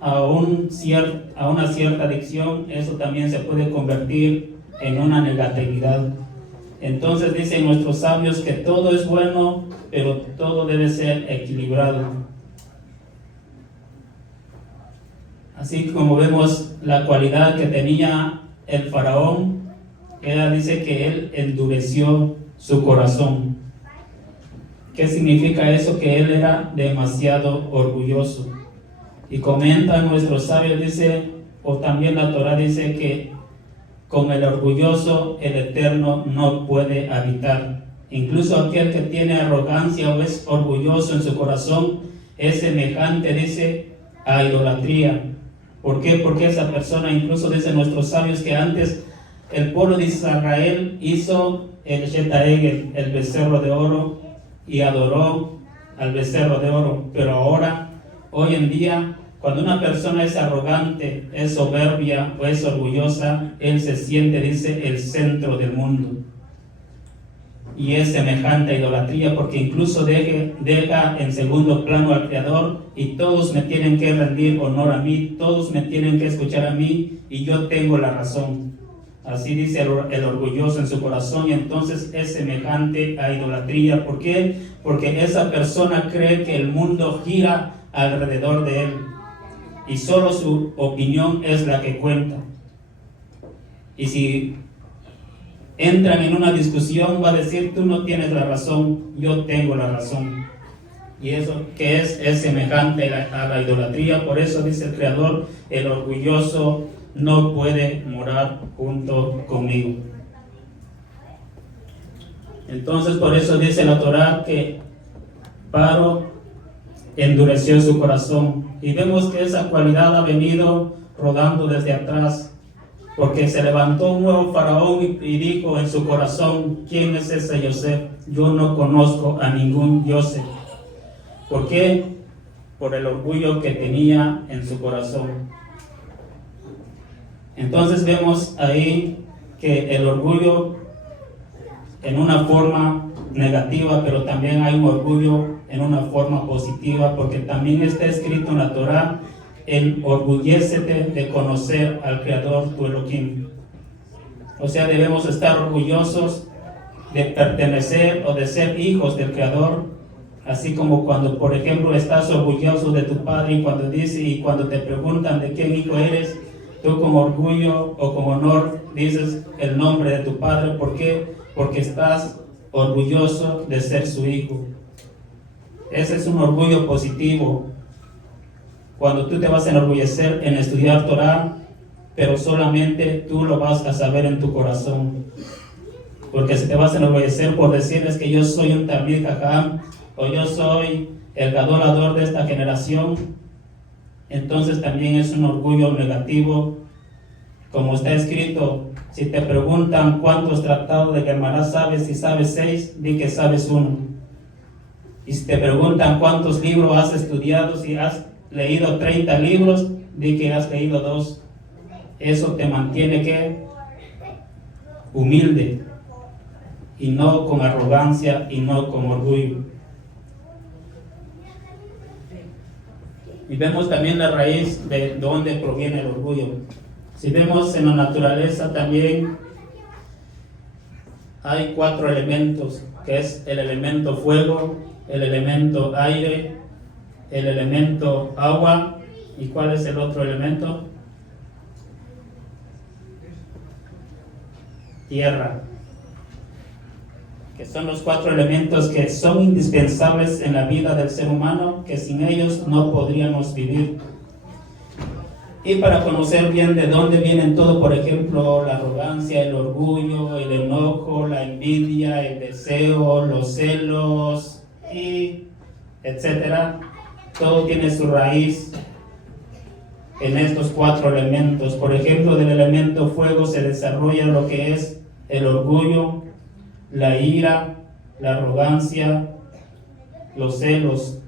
a una cierta adicción, eso también se puede convertir en una negatividad. Entonces dicen nuestros sabios que todo es bueno, pero todo debe ser equilibrado. Así como vemos la cualidad que tenía el faraón, ella dice que él endureció su corazón. ¿Qué significa eso? Que él era demasiado orgulloso. Y comentan nuestros sabios, dice, o también la Torah dice que con el orgulloso el Eterno no puede habitar. Incluso aquel que tiene arrogancia o es orgulloso en su corazón es semejante, dice, a idolatría. ¿Por qué? Porque esa persona, incluso dicen nuestros sabios que antes el pueblo de Israel hizo el Shetaegel, el becerro de oro, y adoró al becerro de oro. Pero ahora, hoy en día, cuando una persona es arrogante, es soberbia o es orgullosa, él se siente, dice, el centro del mundo. Y es semejante a idolatría, porque incluso deja en segundo plano al Creador, y todos me tienen que rendir honor a mí, todos me tienen que escuchar a mí, y yo tengo la razón. Así dice el orgulloso en su corazón, y entonces es semejante a idolatría. ¿Por qué? Porque esa persona cree que el mundo gira alrededor de él, y solo su opinión es la que cuenta. Y si entran en una discusión, va a decir, tú no tienes la razón, yo tengo la razón. Y eso que es semejante a la idolatría. Por eso dice el Creador, el orgulloso no puede morar junto conmigo. Entonces por eso dice la Torah que Paro endureció su corazón. Y vemos que esa cualidad ha venido rodando desde atrás, porque se levantó un nuevo faraón y dijo en su corazón, ¿quién es ese Yosef? Yo no conozco a ningún Yosef. ¿Por qué? Por el orgullo que tenía en su corazón. Entonces vemos ahí que el orgullo en una forma negativa, pero también hay un orgullo en una forma positiva, porque también está escrito en la Torah, enorgullécete de conocer al Creador tu Elohim. O sea, debemos estar orgullosos de pertenecer o de ser hijos del Creador, así como cuando, por ejemplo, estás orgulloso de tu padre y cuando te preguntan de qué hijo eres, tú con orgullo o con honor dices el nombre de tu padre. ¿Por qué? Porque estás orgulloso de ser su hijo. Ese es un orgullo positivo. Cuando tú te vas a enorgullecer en estudiar Torah, pero solamente tú lo vas a saber en tu corazón. Porque si te vas a enorgullecer por decirles que yo soy un Talmid Jajam, o yo soy el adorador de esta generación, entonces también es un orgullo negativo. Como está escrito, si te preguntan cuántos tratados de Gemara sabes, si sabes 6, di que sabes 1. Y si te preguntan cuántos libros has estudiado, si has leído 30 libros, di que has leído 2. Eso te mantiene que humilde, y no con arrogancia y no con orgullo. Y vemos también la raíz de dónde proviene el orgullo. Si vemos en la naturaleza también hay 4 elementos, que es el elemento fuego, el elemento aire, el elemento agua, ¿y cuál es el otro elemento? Tierra. Que son los 4 elementos que son indispensables en la vida del ser humano, que sin ellos no podríamos vivir. Y para conocer bien de dónde vienen todo, por ejemplo, la arrogancia, el orgullo, el enojo, la envidia, el deseo, los celos, y etcétera, todo tiene su raíz en estos 4 elementos. Por ejemplo, del elemento fuego se desarrolla lo que es el orgullo, la ira, la arrogancia, los celos.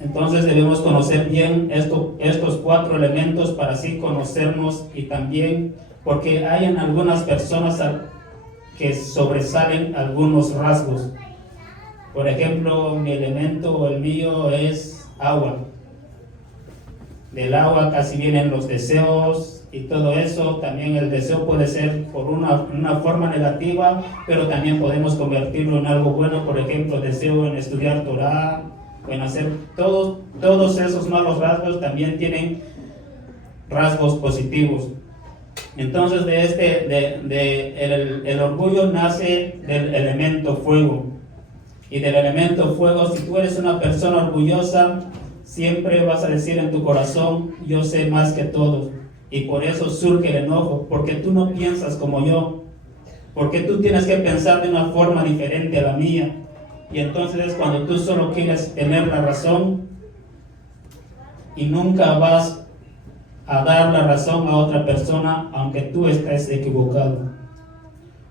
Entonces debemos conocer bien estos 4 elementos para así conocernos, y también porque hay en algunas personas que sobresalen algunos rasgos. Por ejemplo, mi elemento o el mío es agua. Del agua casi vienen los deseos y todo eso. También el deseo puede ser por una forma negativa, pero también podemos convertirlo en algo bueno. Por ejemplo, deseo en estudiar Torah, o en hacer todos esos malos rasgos también tienen rasgos positivos. Entonces el orgullo nace del elemento fuego. Y del elemento fuego, si tú eres una persona orgullosa, siempre vas a decir en tu corazón, yo sé más que todos. Y por eso surge el enojo, porque tú no piensas como yo, porque tú tienes que pensar de una forma diferente a la mía. Y entonces es cuando tú solo quieres tener la razón y nunca vas a dar la razón a otra persona, aunque tú estés equivocado.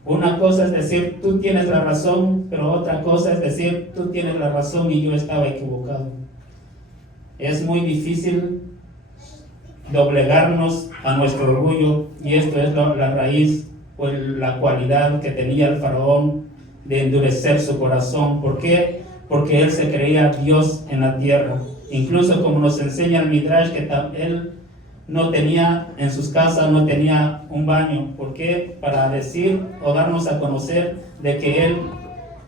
Una cosa es decir, tú tienes la razón, pero otra cosa es decir, tú tienes la razón y yo estaba equivocado. Es muy difícil doblegarnos a nuestro orgullo, y esto es la raíz o la cualidad que tenía el faraón de endurecer su corazón. ¿Por qué? Porque él se creía Dios en la tierra. Incluso como nos enseña el Midrash, que él no tenía en sus casas, no tenía un baño. ¿Por qué? Para decir o darnos a conocer de que él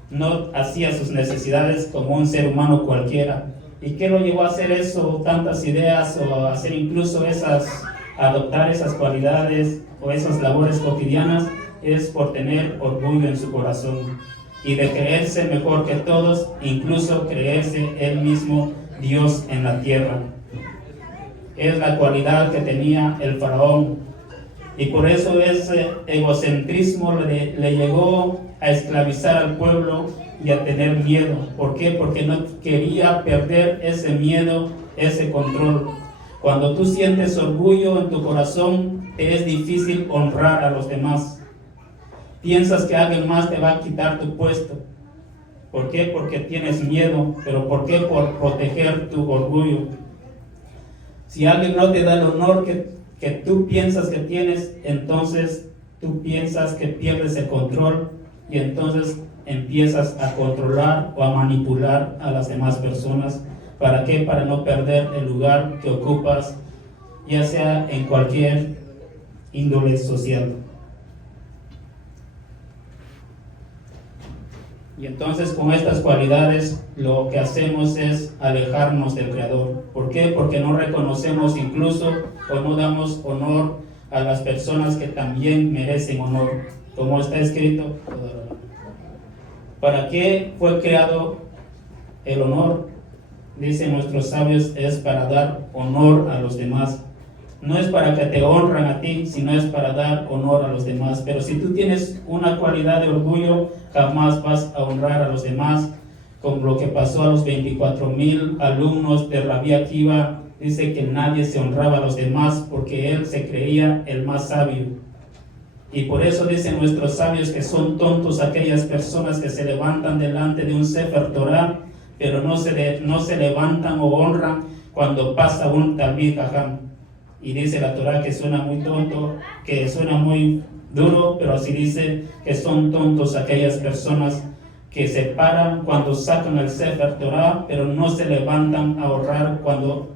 no hacía sus necesidades como un ser humano cualquiera. ¿Y qué lo llevó a hacer eso, tantas ideas, o a hacer incluso adoptar esas cualidades o esas labores cotidianas? Es por tener orgullo en su corazón y de creerse mejor que todos, incluso creerse él mismo Dios en la tierra. Es la cualidad que tenía el faraón, y por eso ese egocentrismo le llegó a esclavizar al pueblo y a tener miedo. ¿Por qué? Porque no quería perder ese miedo, ese control. Cuando tú sientes orgullo en tu corazón, te es difícil honrar a los demás. Piensas que alguien más te va a quitar tu puesto. ¿Por qué? Porque tienes miedo. ¿Pero por qué? Por proteger tu orgullo. Si alguien no te da el honor que tú piensas que tienes, entonces tú piensas que pierdes el control, y entonces empiezas a controlar o a manipular a las demás personas. ¿Para qué? Para no perder el lugar que ocupas, ya sea en cualquier índole social. Y entonces con estas cualidades lo que hacemos es alejarnos del Creador. ¿Por qué? Porque no reconocemos incluso o no damos honor a las personas que también merecen honor. Como está escrito, ¿para qué fue creado el honor? Dicen nuestros sabios, es para dar honor a los demás. No es para que te honran a ti, sino es para dar honor a los demás. Pero si tú tienes una cualidad de orgullo, jamás vas a honrar a los demás. Como lo que pasó a los 24,000 alumnos de Rabbi Akiva, dice que nadie se honraba a los demás porque él se creía el más sabio. Y por eso dicen nuestros sabios que son tontos aquellas personas que se levantan delante de un Sefer Torah, pero no se levantan o honran cuando pasa un Talmid Jajam. Y dice la Torah que suena muy tonto, que suena muy duro, pero así dice que son tontos aquellas personas que se paran cuando sacan el Sefer Torah, pero no se levantan a honrar cuando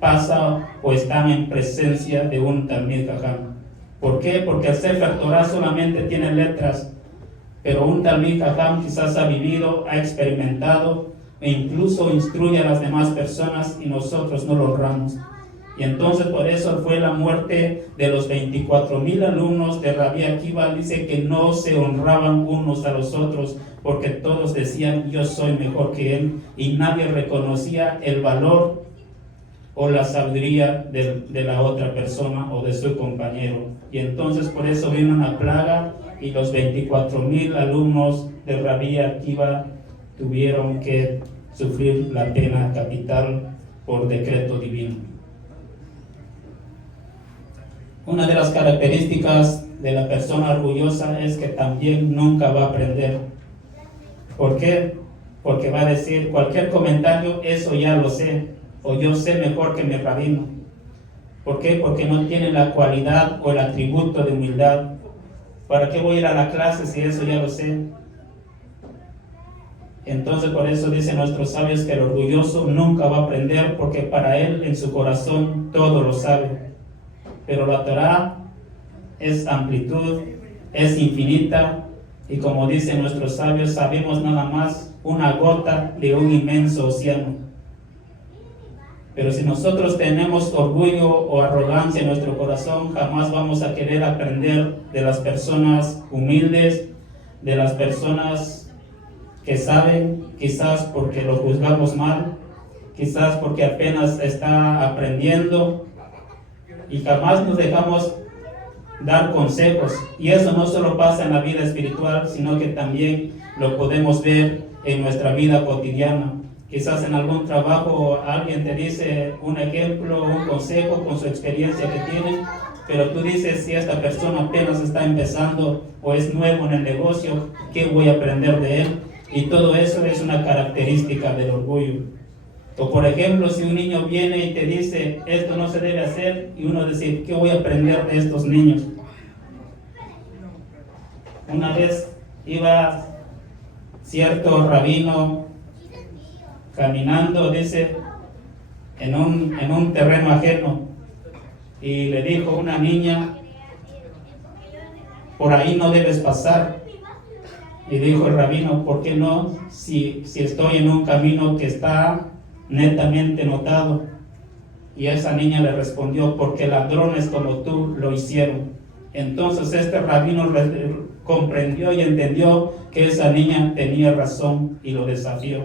pasa o están en presencia de un Talmid Jajam. ¿Por qué? Porque el Sefer Torah solamente tiene letras, pero un Talmid Jajam quizás ha vivido, ha experimentado e incluso instruye a las demás personas, y nosotros no lo honramos. Y entonces por eso fue la muerte de los 24,000 alumnos de Rabbi Akiva. Dice que no se honraban unos a los otros, porque todos decían yo soy mejor que él, y nadie reconocía el valor o la sabiduría de la otra persona o de su compañero. Y entonces por eso vino una plaga, y los 24,000 alumnos de Rabbi Akiva tuvieron que sufrir la pena capital por decreto divino. Una de las características de la persona orgullosa es que también nunca va a aprender. ¿Por qué? Porque va a decir cualquier comentario, eso ya lo sé, o yo sé mejor que mi rabino. ¿Por qué? Porque no tiene la cualidad o el atributo de humildad. ¿Para qué voy a ir a la clase si eso ya lo sé? Entonces por eso dicen nuestros sabios que el orgulloso nunca va a aprender, porque para él en su corazón todo lo sabe. Pero la Torá es amplitud, es infinita, y como dicen nuestros sabios, sabemos nada más una gota de un inmenso océano. Pero si nosotros tenemos orgullo o arrogancia en nuestro corazón, jamás vamos a querer aprender de las personas humildes, de las personas que saben, quizás porque lo juzgamos mal, quizás porque apenas está aprendiendo, y jamás nos dejamos dar consejos. Y eso no solo pasa en la vida espiritual, sino que también lo podemos ver en nuestra vida cotidiana. Quizás en algún trabajo alguien te dice un ejemplo, un consejo con su experiencia que tiene, pero tú dices, si esta persona apenas está empezando o es nuevo en el negocio, ¿qué voy a aprender de él? Y todo eso es una característica del orgullo. O por ejemplo, si un niño viene y te dice, esto no se debe hacer, y uno dice, ¿qué voy a aprender de estos niños? Una vez iba cierto rabino caminando, dice, en un terreno ajeno, y le dijo a una niña, por ahí no debes pasar. Y dijo el rabino, ¿por qué no? Si estoy en un camino que está netamente notado. Y esa niña le respondió, porque ladrones como tú lo hicieron. Entonces este rabino comprendió y entendió que esa niña tenía razón y lo desafió.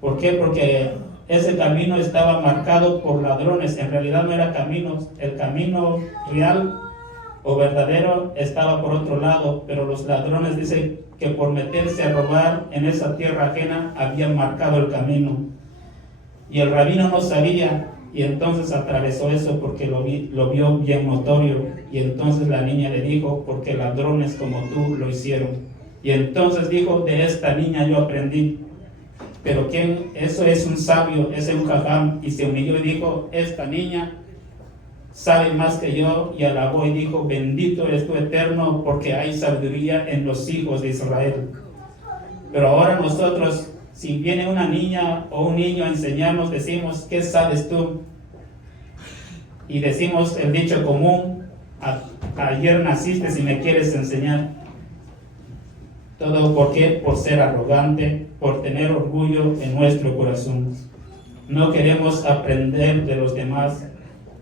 ¿Por qué? Porque ese camino estaba marcado por ladrones. En realidad no era camino, el camino real o verdadero estaba por otro lado, pero los ladrones dicen que por meterse a robar en esa tierra ajena habían marcado el camino. Y el rabino no sabía, y entonces atravesó eso porque lo vio bien notorio. Y entonces la niña le dijo, porque ladrones como tú lo hicieron. Y entonces dijo, de esta niña yo aprendí. Pero ¿quién? Eso es un sabio, es un jajam, y se humilló y dijo, esta niña sabe más que yo, y alabó y dijo, bendito es tu Eterno, porque hay sabiduría en los hijos de Israel. Pero ahora nosotros, si viene una niña o un niño a enseñarnos, decimos, ¿qué sabes tú? Y decimos el dicho común, ayer naciste si me quieres enseñar. Todo ¿por qué? Por ser arrogante, por tener orgullo en nuestro corazón. No queremos aprender de los demás,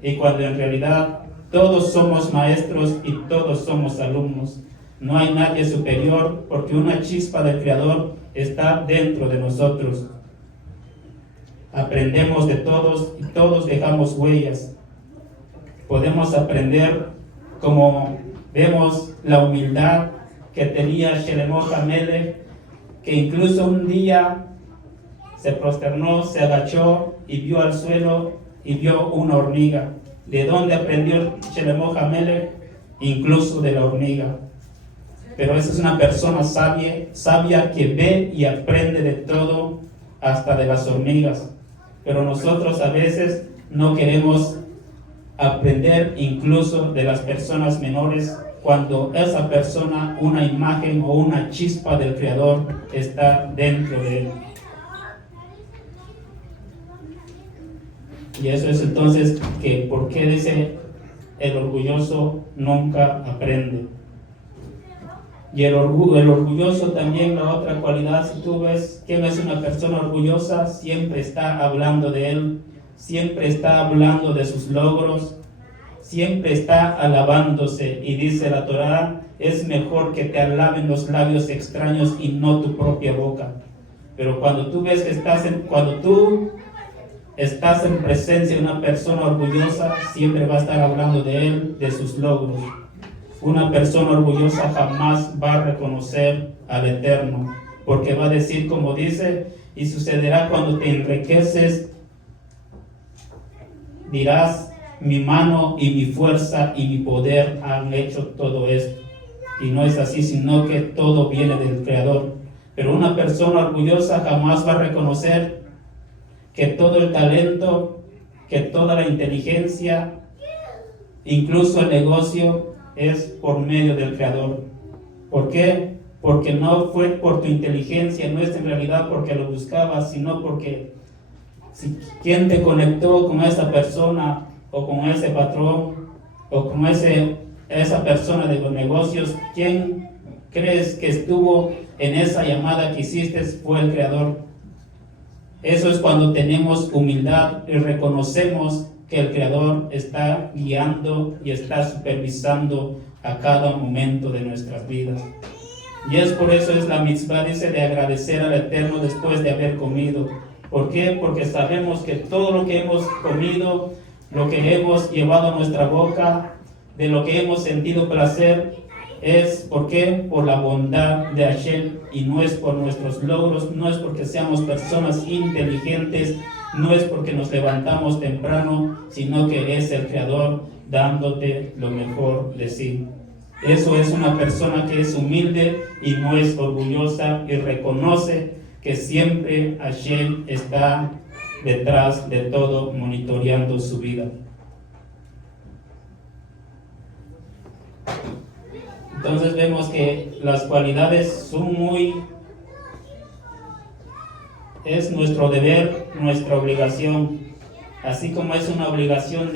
y cuando en realidad todos somos maestros y todos somos alumnos. No hay nadie superior, porque una chispa del Creador está dentro de nosotros. Aprendemos de todos y todos dejamos huellas. Podemos aprender, como vemos, la humildad que tenía Shlomo HaMelech, que incluso un día se prosternó, se agachó y vio al suelo y vio una hormiga. ¿De dónde aprendió Shlomo HaMelech? Incluso de la hormiga. Pero esa es una persona sabia que ve y aprende de todo, hasta de las hormigas. Pero nosotros a veces no queremos aprender incluso de las personas menores, cuando esa persona, una imagen o una chispa del Creador está dentro de él. Y eso es entonces que, ¿por qué dice el orgulloso nunca aprende? Y el orgulloso también, la otra cualidad, si tú ves quién es una persona orgullosa, siempre está hablando de él, siempre está hablando de sus logros, siempre está alabándose. Y dice la Torá, es mejor que te alaben los labios extraños y no tu propia boca. Pero cuando tú ves que cuando tú estás en presencia de una persona orgullosa, siempre va a estar hablando de él, de sus logros. Una persona orgullosa jamás va a reconocer al Eterno, porque va a decir, como dice, y sucederá cuando te enriqueces, dirás, mi mano y mi fuerza y mi poder han hecho todo esto. Y no es así, sino que todo viene del Creador. Pero una persona orgullosa jamás va a reconocer que todo el talento, que toda la inteligencia, incluso el negocio, es por medio del Creador. ¿Por qué? porque no fue por tu inteligencia, no es en realidad porque lo buscabas, sino porque quien te conectó con esa persona o con ese patrón o con esa persona de los negocios, ¿quién crees que estuvo en esa llamada que hiciste? Fue el Creador. Eso es cuando tenemos humildad y reconocemos que el Creador está guiando y está supervisando a cada momento de nuestras vidas. Y es por eso es la mitzvah, dice, de agradecer al Eterno después de haber comido. ¿Por qué? Porque sabemos que todo lo que hemos comido, lo que hemos llevado a nuestra boca, de lo que hemos sentido placer, es ¿por qué? Por la bondad de Hashem, y no es por nuestros logros, no es porque seamos personas inteligentes, no es porque nos levantamos temprano, sino que es el Creador dándote lo mejor de sí. Eso es una persona que es humilde y no es orgullosa y reconoce que siempre Hashem está detrás de todo, monitoreando su vida. Entonces vemos que las cualidades son es nuestro deber, nuestra obligación, así como es una obligación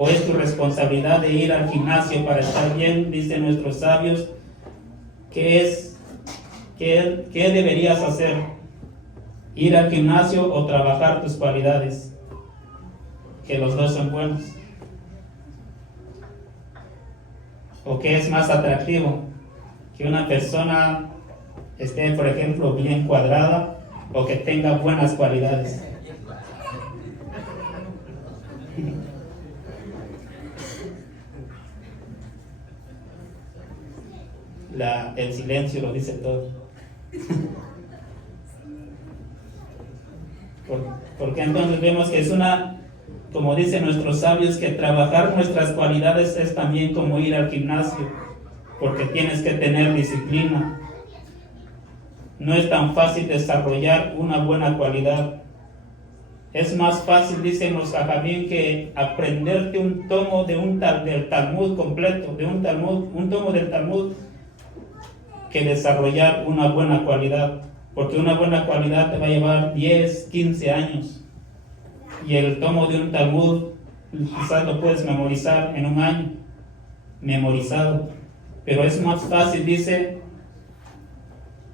o es tu responsabilidad de ir al gimnasio para estar bien, dicen nuestros sabios, ¿qué deberías hacer? ¿Ir al gimnasio o trabajar tus cualidades? Que los dos son buenos. ¿O qué es más atractivo? Que una persona esté, por ejemplo, bien cuadrada o que tenga buenas cualidades. El silencio lo dice todo. Porque entonces vemos que es como dicen nuestros sabios, que trabajar nuestras cualidades es también como ir al gimnasio, porque tienes que tener disciplina. No es tan fácil desarrollar una buena cualidad. Es más fácil, dicen los Jajamín, que aprenderte un tomo del Talmud completo, un tomo del Talmud, que desarrollar una buena cualidad, porque una buena cualidad te va a llevar 10, 15 años, y el tomo de un Talmud quizás lo puedes memorizar en un año, memorizado, pero es más fácil, dice,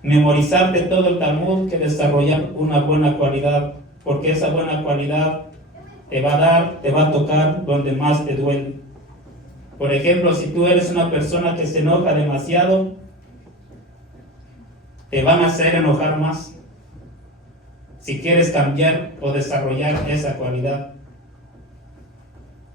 memorizarte todo el Talmud que desarrollar una buena cualidad, porque esa buena cualidad te va a tocar donde más te duele. Por ejemplo, si tú eres una persona que se enoja demasiado, te van a hacer enojar más si quieres cambiar o desarrollar esa cualidad.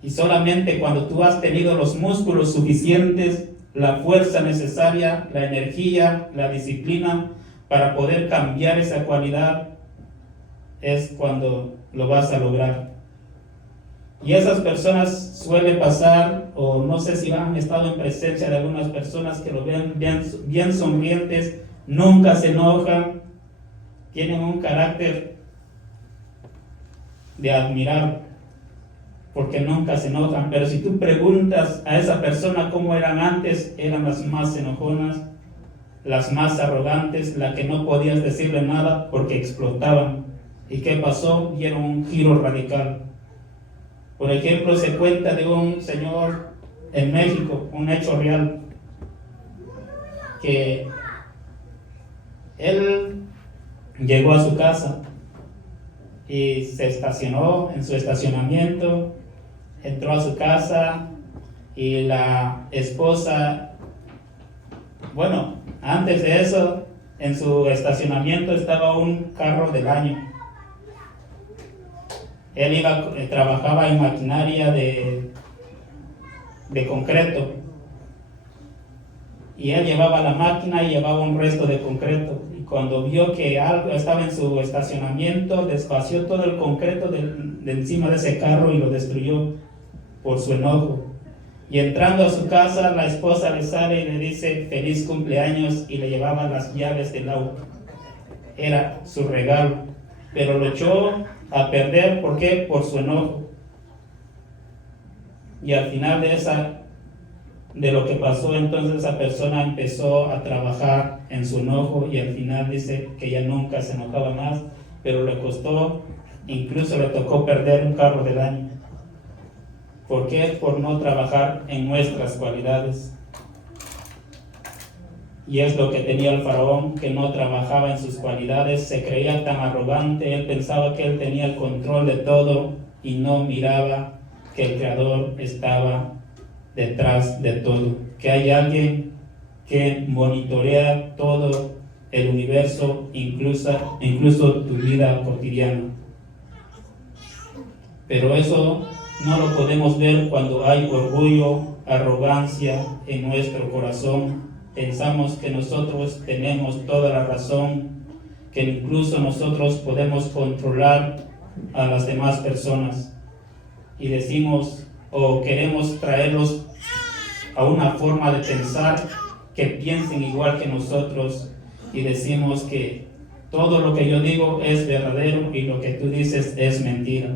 Y solamente cuando tú has tenido los músculos suficientes, la fuerza necesaria, la energía, la disciplina para poder cambiar esa cualidad, es cuando lo vas a lograr. Y esas personas suele pasar, o no sé si han estado en presencia de algunas personas que lo ven bien sonrientes, nunca se enojan, tienen un carácter de admirar, porque nunca se enojan. Pero si tú preguntas a esa persona cómo eran antes, eran las más enojonas, las más arrogantes, las que no podías decirle nada porque explotaban. ¿Y qué pasó? Dieron un giro radical. Por ejemplo, se cuenta de un señor en México, un hecho real, que él llegó a su casa y se estacionó en su estacionamiento, entró a su casa y la esposa, bueno, antes de eso, en su estacionamiento estaba un carro del año. Él trabajaba en maquinaria de concreto, y él llevaba la máquina y llevaba un resto de concreto, y cuando vio que algo estaba en su estacionamiento, desvació todo el concreto de encima de ese carro y lo destruyó por su enojo. Y entrando a su casa, la esposa le sale y le dice feliz cumpleaños, y le llevaba las llaves del auto. Era su regalo, pero lo echó a perder. ¿Por qué? Por su enojo. Y al final de de lo que pasó, entonces esa persona empezó a trabajar en su enojo y al final dice que ya nunca se enojaba más, pero le costó, incluso le tocó perder un carro del año. ¿Por qué? Por no trabajar en nuestras cualidades. Y es lo que tenía el faraón, que no trabajaba en sus cualidades, se creía tan arrogante, él pensaba que él tenía el control de todo y no miraba que el Creador estaba detrás de todo, que hay alguien que monitorea todo el universo, incluso tu vida cotidiana. Pero eso no lo podemos ver cuando hay orgullo, arrogancia en nuestro corazón. Pensamos que nosotros tenemos toda la razón, que incluso nosotros podemos controlar a las demás personas. Y decimos o queremos traerlos a una forma de pensar que piensen igual que nosotros y decimos que todo lo que yo digo es verdadero y lo que tú dices es mentira.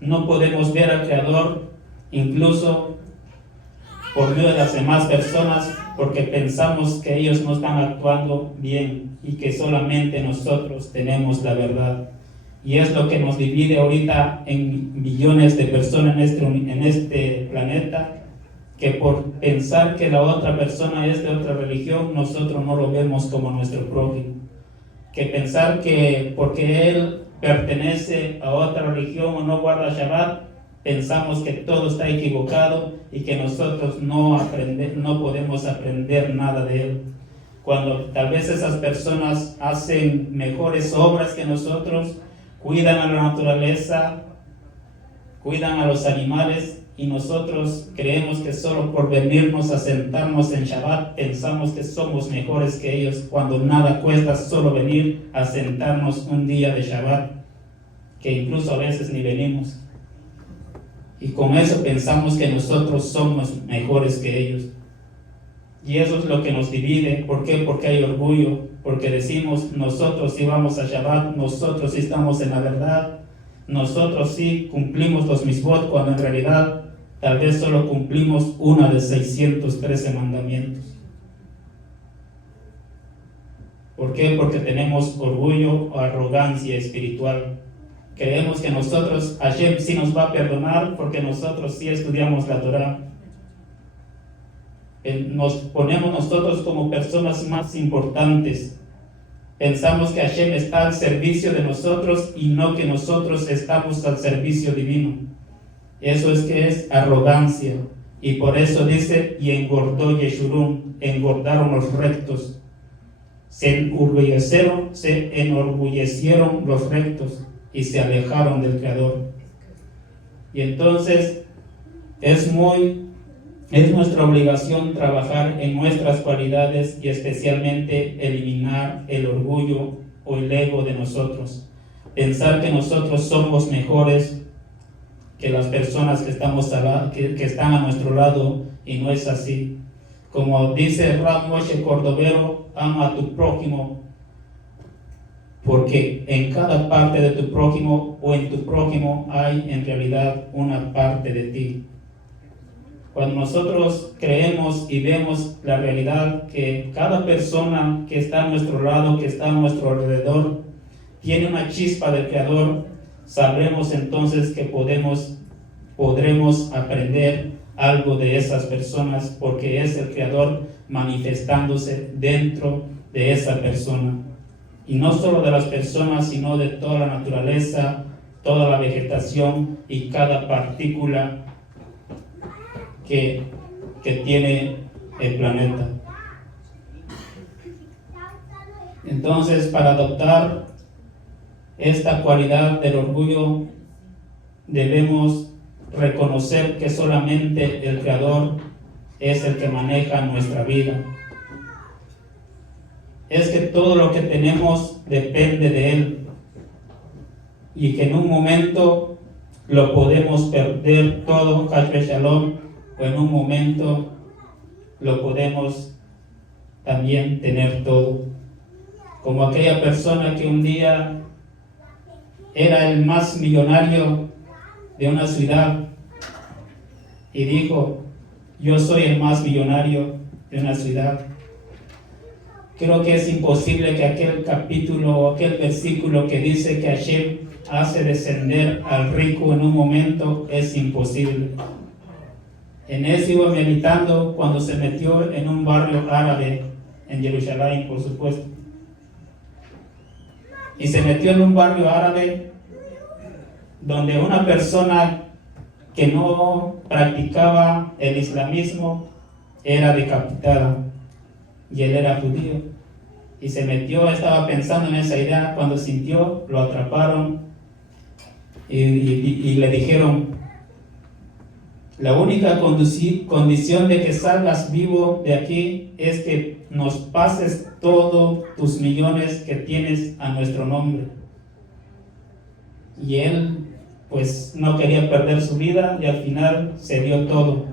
No podemos ver al Creador incluso por medio de las demás personas porque pensamos que ellos no están actuando bien y que solamente nosotros tenemos la verdad. Y es lo que nos divide ahorita en millones de personas en este planeta, que por pensar que la otra persona es de otra religión, nosotros no lo vemos como nuestro prójimo. Que pensar que porque él pertenece a otra religión o no guarda Shabbat, pensamos que todo está equivocado y que nosotros no podemos aprender nada de él. Cuando tal vez esas personas hacen mejores obras que nosotros, cuidan a la naturaleza, cuidan a los animales, y nosotros creemos que solo por venirnos a sentarnos en Shabbat pensamos que somos mejores que ellos, cuando nada cuesta solo venir a sentarnos un día de Shabbat, que incluso a veces ni venimos. Y con eso pensamos que nosotros somos mejores que ellos. Y eso es lo que nos divide. ¿Por qué? Porque hay orgullo, porque decimos nosotros sí vamos a Shabbat, nosotros sí estamos en la verdad, nosotros sí cumplimos los misbot, cuando en realidad tal vez solo cumplimos una de 613 mandamientos. ¿Por qué? Porque tenemos orgullo o arrogancia espiritual. Creemos que nosotros, Hashem sí nos va a perdonar porque nosotros sí estudiamos la Torah. Nos ponemos nosotros como personas más importantes. Pensamos que Hashem está al servicio de nosotros y no que nosotros estamos al servicio divino. Eso es que es arrogancia. Y por eso dice, y engordó Yeshurun, engordaron los rectos. Se enorgullecieron los rectos y se alejaron del Creador. Y entonces es nuestra obligación trabajar en nuestras cualidades y especialmente eliminar el orgullo o el ego de nosotros. Pensar que nosotros somos mejores que las personas que están a nuestro lado, y no es así. Como dice Rav Moshe Cordovero, ama a tu prójimo, porque en cada parte de tu prójimo o en tu prójimo hay en realidad una parte de ti. Cuando nosotros creemos y vemos la realidad que cada persona que está a nuestro lado, que está a nuestro alrededor, tiene una chispa del Creador, sabremos entonces que podremos aprender algo de esas personas, porque es el Creador manifestándose dentro de esa persona. Y no solo de las personas, sino de toda la naturaleza, toda la vegetación y cada partícula que tiene el planeta. Entonces, para adoptar esta cualidad del orgullo, debemos reconocer que solamente el Creador es el que maneja nuestra vida. Es que todo lo que tenemos depende de Él, y que en un momento lo podemos perder todo, Hashve Shalom, o en un momento lo podemos también tener todo. Como aquella persona que un día era el más millonario de una ciudad y dijo, yo soy el más millonario de una ciudad. Creo que es imposible que aquel capítulo o aquel versículo que dice que Hashem hace descender al rico en un momento, es imposible. En eso iba meditando cuando se metió en un barrio árabe en Jerusalén, por supuesto. Y se metió en un barrio árabe donde una persona que no practicaba el islamismo era decapitada, y él era judío. Y se metió, estaba pensando en esa idea, cuando sintió, lo atraparon y le dijeron: la única condición de que salgas vivo de aquí es que nos pases todos tus millones que tienes a nuestro nombre. Y él pues no quería perder su vida, y al final se dio todo.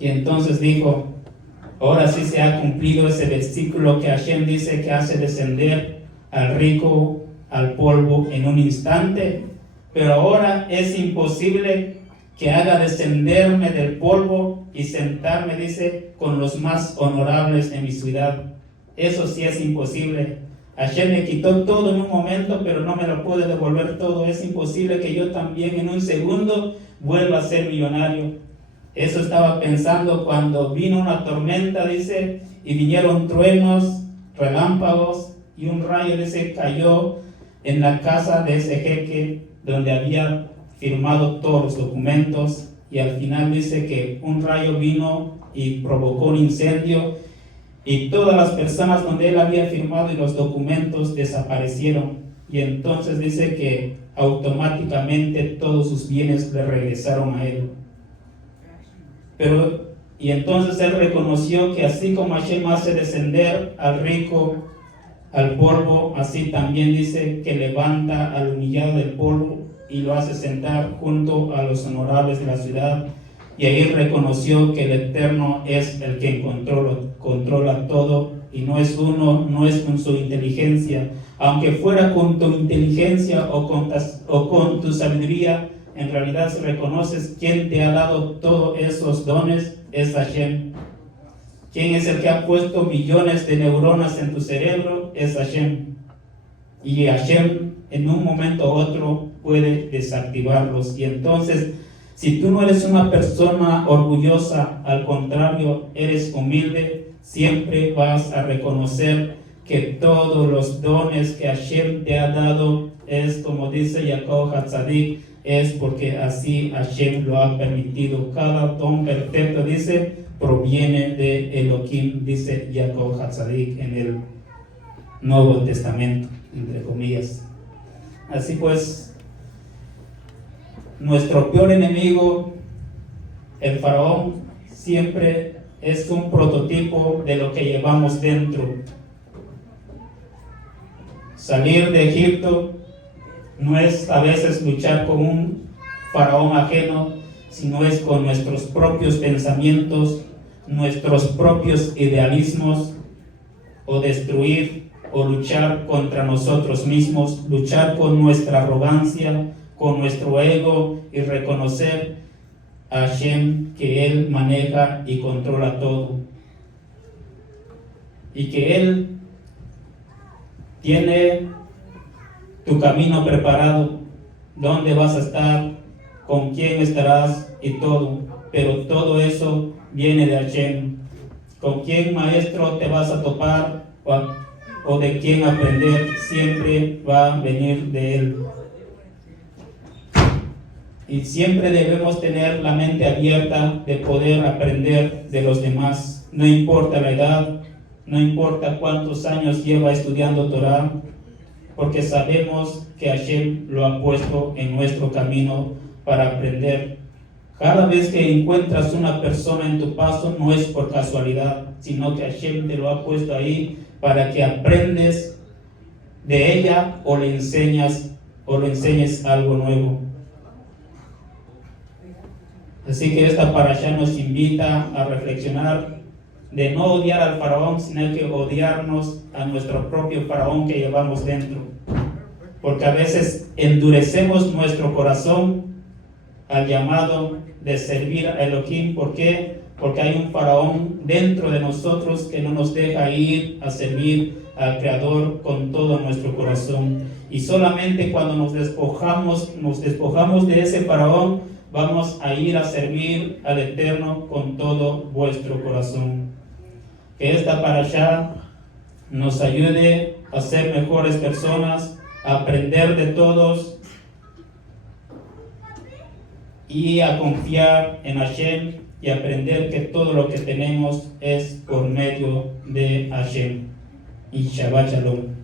Y entonces dijo: ahora sí se ha cumplido ese versículo que Hashem dice que hace descender al rico al polvo en un instante, pero ahora es imposible que haga descenderme del polvo y sentarme, dice, con los más honorables en mi ciudad. Eso sí es imposible. Hashem me quitó todo en un momento, pero no me lo puede devolver todo. Es imposible que yo también en un segundo vuelva a ser millonario. Eso estaba pensando cuando vino una tormenta, dice, y vinieron truenos, relámpagos, y un rayo, dice, cayó en la casa de ese jeque donde había firmado todos los documentos, y al final dice que un rayo vino y provocó un incendio, y todas las personas donde él había firmado y los documentos desaparecieron, y entonces dice que automáticamente todos sus bienes le regresaron a él. Y entonces él reconoció que así como Hashem hace descender al rico al polvo, así también dice que levanta al humillado del polvo y lo hace sentar junto a los honorables de la ciudad. Y ahí reconoció que el Eterno es el que controla todo, y no es uno, no es con su inteligencia. Aunque fuera con tu inteligencia o con tu sabiduría, en realidad si reconoces quién te ha dado todos esos dones, es Hashem. ¿Quién es el que ha puesto millones de neuronas en tu cerebro? Es Hashem. Y Hashem en un momento u otro puede desactivarlos. Y entonces, si tú no eres una persona orgullosa, al contrario, eres humilde, siempre vas a reconocer que todos los dones que Hashem te ha dado es, como dice Jacob Hatzadik, es porque así Hashem lo ha permitido. Cada don perfecto, dice, proviene de Elohim, dice Jacob Hatzadik en el Nuevo Testamento, entre comillas. Así pues, nuestro peor enemigo, el faraón, siempre es un prototipo de lo que llevamos dentro. Salir de Egipto no es a veces luchar con un faraón ajeno, sino es con nuestros propios pensamientos, nuestros propios idealismos, o destruir o luchar contra nosotros mismos, luchar con nuestra arrogancia, con nuestro ego, y reconocer a Hashem que Él maneja y controla todo, y que Él tiene tu camino preparado, dónde vas a estar, con quién estarás y todo. Pero todo eso viene de Hashem. Con quién maestro te vas a topar o de quién aprender, siempre va a venir de Él. Y siempre debemos tener la mente abierta de poder aprender de los demás. No importa la edad, no importa cuántos años lleva estudiando Torah, porque sabemos que Hashem lo ha puesto en nuestro camino para aprender. Cada vez que encuentras una persona en tu paso, no es por casualidad, sino que Hashem te lo ha puesto ahí para que aprendes de ella o le enseñes algo nuevo. Así que esta parashá nos invita a reflexionar de no odiar al faraón, sino que odiarnos a nuestro propio faraón que llevamos dentro. Porque a veces endurecemos nuestro corazón al llamado de servir a Elohim. ¿Por qué? Porque hay un faraón dentro de nosotros que no nos deja ir a servir al Creador con todo nuestro corazón. Y solamente cuando nos despojamos de ese faraón, vamos a ir a servir al Eterno con todo vuestro corazón. Que esta parashá nos ayude a ser mejores personas, a aprender de todos y a confiar en Hashem y aprender que todo lo que tenemos es por medio de Hashem. Y Shabbat Shalom.